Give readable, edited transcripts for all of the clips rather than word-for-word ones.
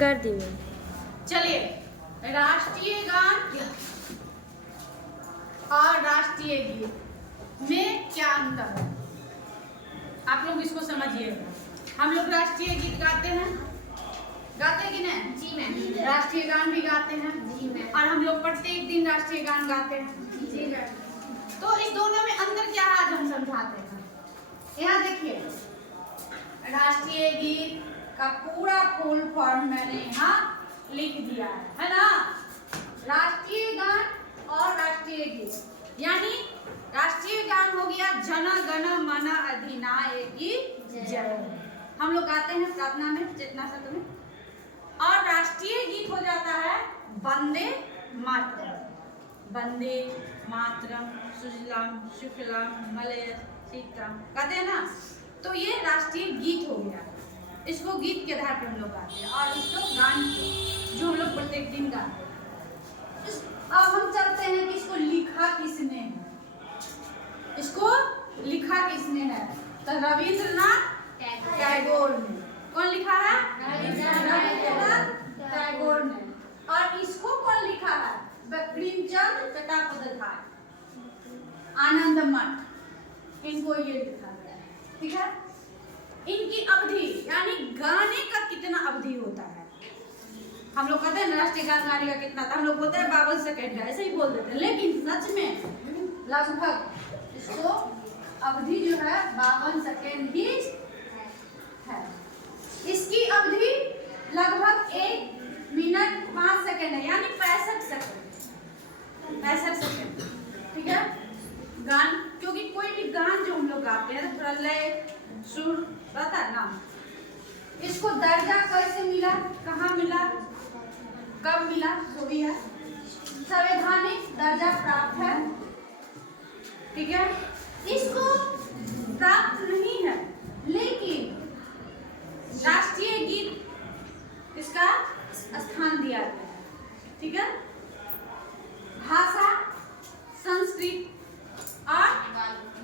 कर दी मैं। चलिए, राष्ट्रीय गान और राष्ट्रीय गीत में क्या अंतर है आप लोग इसको समझिएगा। हम लोग राष्ट्रीय गीत गाते हैं कि नहीं? जी मैम। राष्ट्रीय गान भी गाते हैं जी मैम। और हम लोग प्रत्येक दिन राष्ट्रीय गान गाते हैं। जी मैम। तो इस दोनों में अंतर क्या है आज हम समझाते हैं। यहाँ देखिए, राष्ट्रीय गीत का पूरा फुल फॉर्म मैंने यहाँ लिख दिया है ना। राष्ट्रीय गान और राष्ट्रीय गीत, यानी राष्ट्रीय गान हो गया जन गण मन अधिनायकी जय, हम लोग गाते हैं प्रार्थना में, चेतना सत्र में। और राष्ट्रीय गीत हो जाता है वंदे मातरम, वंदे मातरम सुजलाम सुफलाम मलयजशीतलाम कहते हैं ना। तो ये राष्ट्रीय गीत हो गया, इसको गीत के आधार पर हम लोग गाते हैं और इसको गान जो हम लोग प्रत्येक दिन गाते हैं। अब हम चलते हैं कि इसको लिखा किसने है। इसको लिखा किसने है? तो रविंद्रनाथ टैगोर ने। कौन लिखा है? रविंद्रनाथ टैगोर ने। और इसको कौन लिखा है? बंकिमचंद्र चट्टोपाध्याय, आनंद मठ, इनको ये लिखा गया है। ठीक है। इनकी अवधि यानी गाने का कितना अवधि होता है, हम लोग कहते हैं राष्ट्रीय गान गाने का कितना था, हम लोग बोलते हैं 52 सेकंड है, ऐसे ही बोल देते हैं, लेकिन सच में लगभग इसको अवधि जो है 52 सेकंड ही है। इसकी अवधि लगभग 1 मिनट 5 सेकंड है, यानी 65 सेकंड, 65 सेकंड। ठीक है। गान, क्योंकि कोई भी गान जो हम लोग गाते हैं थोड़ा लय सुर रहता है ना। इसको दर्जा कैसे मिला, कहाँ मिला, कब मिला, जो भी है संवैधानिक दर्जा प्राप्त है। ठीक है। इसको प्राप्त नहीं है, लेकिन राष्ट्रीय गीत इसका स्थान दिया गया है। ठीक है। भाषा संस्कृत और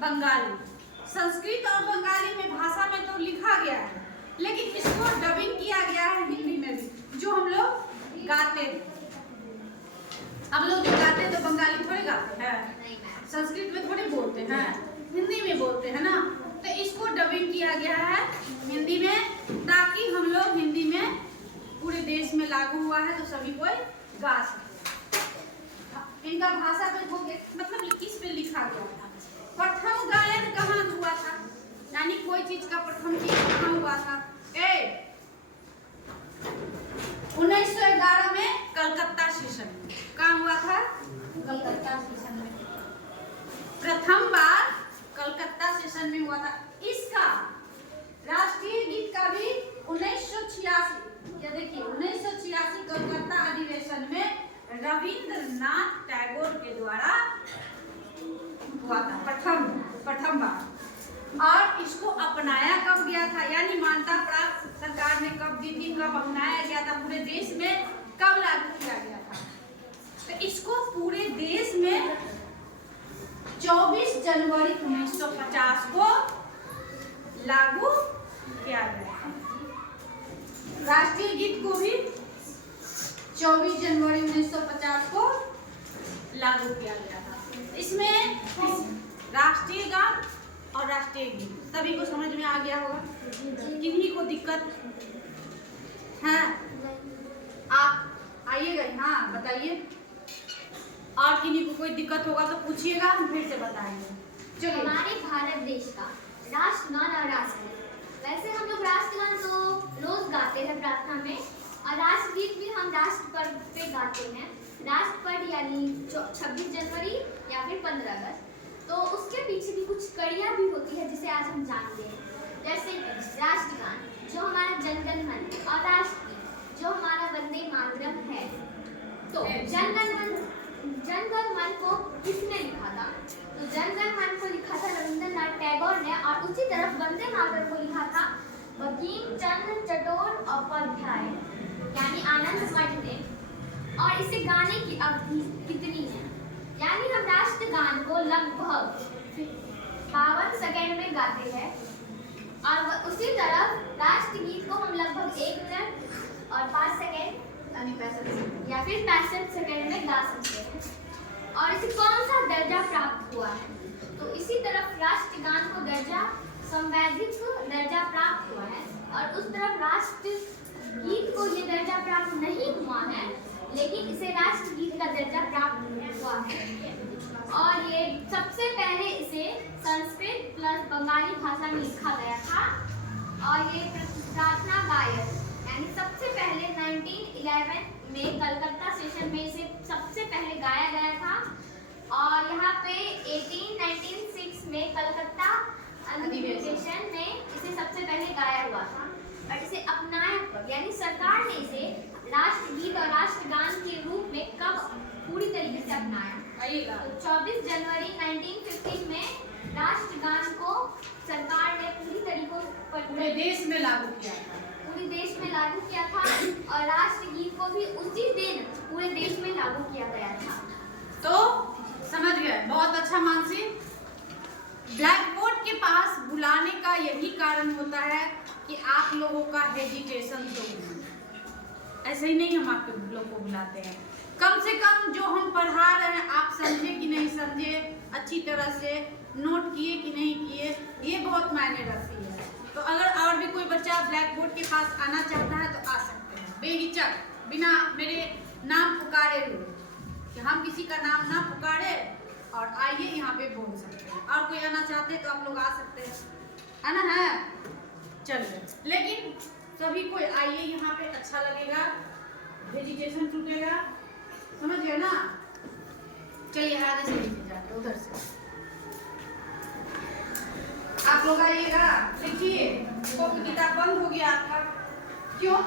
बंगाली, संस्कृत और बंगाली में भाषा में तो लिखा गया है, लेकिन इसको डबिंग किया गया है हिंदी में भी, जो हम लोग गाते थे। हम लोग जो गाते हैं तो बंगाली थोड़े गाते हैं, संस्कृत में थोड़े बोलते हैं, हिंदी में बोलते हैं ना। तो इसको डबिंग किया गया है हिंदी में, ताकि हम लोग हिंदी में पूरे देश में लागू हुआ है तो सभी कोई गा सके। इनका भाषा पे हो गया, मतलब इस पे लिखा गया था। प्रथम गायन कहाँ हुआ था, यानी कोई चीज का प्रथम चीज कहाँ हुआ था? 1911 में कलकत्ता सेशन में। कहाँ हुआ था? कलकत्ता सेशन में। प्रथम बार कलकत्ता सेशन में हुआ था। इसका राष्ट्रीय गीत का भी 1986, ये देखिए 1986 कलकत्ता अधिवेशन में रविंद्रनाथ टैगोर के द्वारा हुआ था प्रथम बार। और इसको अपनाया कब गया था, यानी मान्यता प्राप्त सरकार ने कब दी थी, कब अपनाया गया था, पूरे देश में कब लागू किया गया था? तो इसको पूरे देश में 24 जनवरी 1950 को लागू किया गया था। राष्ट्रीय गीत को भी 24 जनवरी 1950 को लागू किया गया था। इसमें राष्ट्रीय गान और राष्ट्रीय गीत सभी को समझ में आ गया होगा। किन्हीं को दिक्कत है आप आइएगा, हाँ बताइए। और किन्हीं को कोई दिक्कत होगा तो पूछिएगा, हम फिर से बताएंगे। चलिए। हमारे भारत देश का राष्ट्रगान और राष्ट्रगीत, वैसे हम लोग राष्ट्रगान तो रोज गाते हैं प्रार्थना में, और राष्ट्रगीत भी हम राष्ट्र पर्व पे गाते हैं। राष्ट्र पर्व यानी 26 जनवरी या फिर 15 अगस्त। तो उसके पीछे भी कुछ कड़ियाँ भी होती है जिसे आज हम जानते हैं, जैसे राष्ट्रगान जो हमारा जनगण मन, और राष्ट्रगीत जो हमारा वंदे मातरम है। तो जनगण मन को किसने लिखा था? तो जनगण मन को लिखा था रविंद्रनाथ टैगोर ने, और उसी तरफ वंदे मातरम को लिखा था बंकिमचंद्र चट्टोपाध्याय यानी आनंद मठ ने। और इसे गाने की अवधि कितनी है, यानी हम राष्ट्रगान को लगभग 52 सेकंड में गाते हैं, और उसी तरफ राष्ट्रगीत को हम लगभग 1 मिनट और 5 सेकंड यानी 65 या फिर 65 सेकंड में गा सकते हैं। और इसे कौन सा दर्जा प्राप्त हुआ है? तो इसी तरफ राष्ट्रगान को दर्जा संवैधिक दर्जा प्राप्त हुआ है और उस तरफ राष्ट्रगीत को ये दर्जा प्राप्त नहीं हुआ है, लेकिन इसे राष्ट्रगीत का दर्जा प्राप्त हुआ है। और ये सबसे पहले इसे संस्कृत प्लस बंगाली भाषा में लिखा गया था और ये प्रार्थना गायक यानी सबसे पहले 1911 में कलकत्ता सेशन में इसे सबसे पहले गाया गया था और यहाँ पे 1996 में कलकत्ता अधिवेशन में इसे सबसे पहले गाया हुआ था। और इसे अपनाया कब, यानी सरकार ने इसे राष्ट्रगीत और राष्ट्रगान के रूप में कब पूरी तरीके से अपनाया? तो 24 जनवरी 1915 में राष्ट्रगान को सरकार ने पूरी तरीकों पर पूरे देश में लागू किया था। पूरे देश में लागू किया था और राष्ट्रगीत को भी उसी दिन पूरे देश में लागू किया गया था। तो समझ गए, बहुत अच्छा मानसी। ब्लैक बोर्ड के पास बुलाने का यही कारण होता है कि आप लोगों का हेजिटेशन तो ऐसे ही नहीं हम आप लोग को बुलाते हैं। कम से कम जो हम पढ़ा रहे हैं आप समझे कि नहीं समझे, अच्छी तरह से नोट किए कि नहीं किए, ये बहुत मायने रखती है। तो अगर और भी कोई बच्चा ब्लैक बोर्ड के पास आना चाहता है तो आ सकते हैं बेहिचक, बिना मेरे नाम पुकारे हुए, कि हम किसी का नाम ना पुकारे और आइए यहाँ पे बोल सकते हैं। और कोई आना चाहते हैं तो आप लोग आ सकते हैं, है ना? है चलिए, लेकिन सभी कोई आइए यहाँ पे, अच्छा लगेगा, वेजिटेशन टूटेगा, समझ गए ना? चलिए आगे से नीचे जाते उधर से आप लोग आइएगा। देखिए किताब बंद हो गया आपका, क्यों?